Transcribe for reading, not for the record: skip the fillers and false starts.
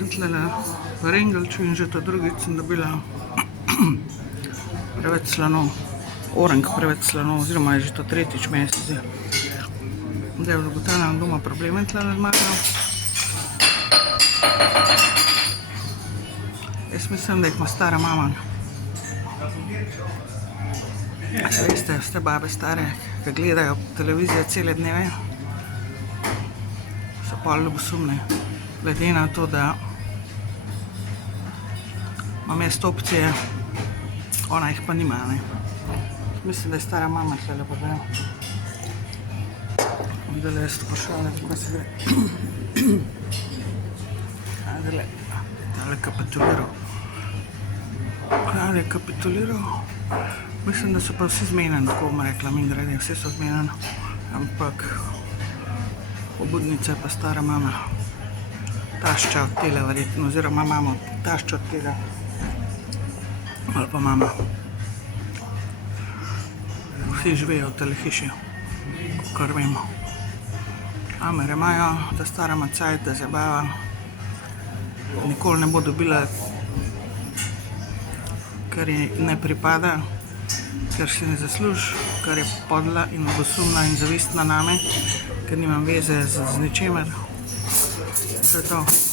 Sem tlele v Rengelču in že to drugič sem dobila preveč slanov, orang preveč slanov, oziroma je že to tretjič mesec. Zdaj ugotavljam doma probleme tlele z mano. Jaz mislim, da jih ima stara mama. Veste, vse babe stare, ki gledajo televizijo cele dneve, so pol ljubosumne, glede na to, da imam jaz opcije, ona jih pa nima, ne. Mislim, da je stara mama tlele pa gledala. Videla jaz to šale, kako se gre. Ajdele, tale kapituliral. Tale kapituliral. Mislim, da so pa vsi zmenjeni, tako bom rekla, mi grede, vsi so zmenjeni. Ampak pobudnica je pa stara mama. Tašča od tele verjetno, oziroma mama tašča od tega. Ali pa mama. Vsi živijo v tele hiši, kar vemo. Amere imajo, da stara ima cajt, da zabava. Nikoli ne bo dobila, kar ji ne pripada, ker si ne zasluži, kar je podla in ljubosumna in zavistna name, ker nimam veze z ničemer. To je to.